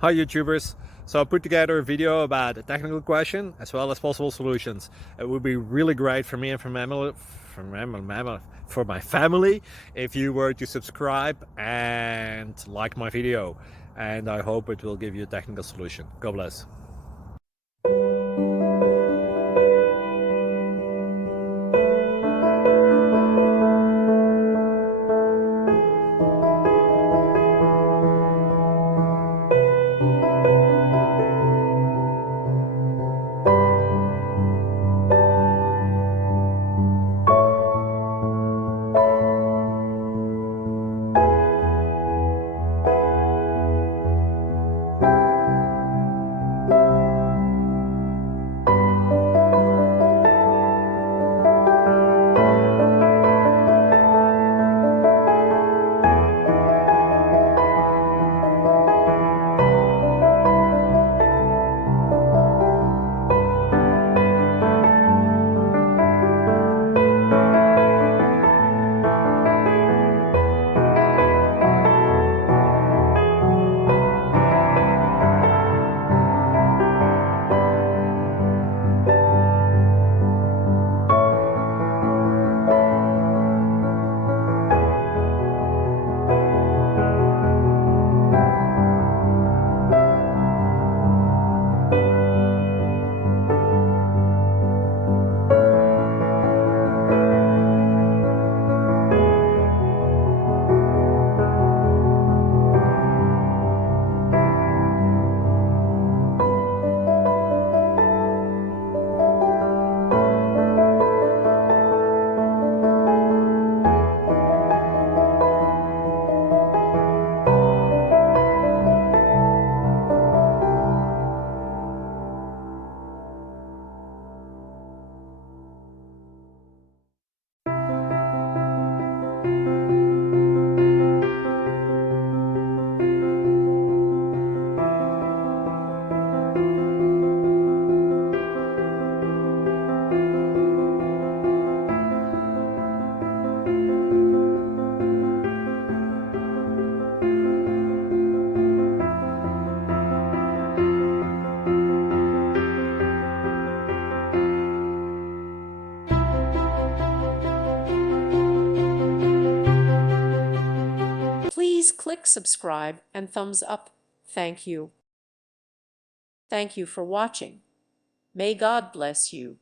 Hi YouTubers! So I put together a video about a technical question as well as possible solutions. It would be really great for me and for my family if you were to subscribe and like my video, and I hope it will give you a technical solution. God bless. Please click subscribe and thumbs up. Thank you. Thank you for watching. May God bless you.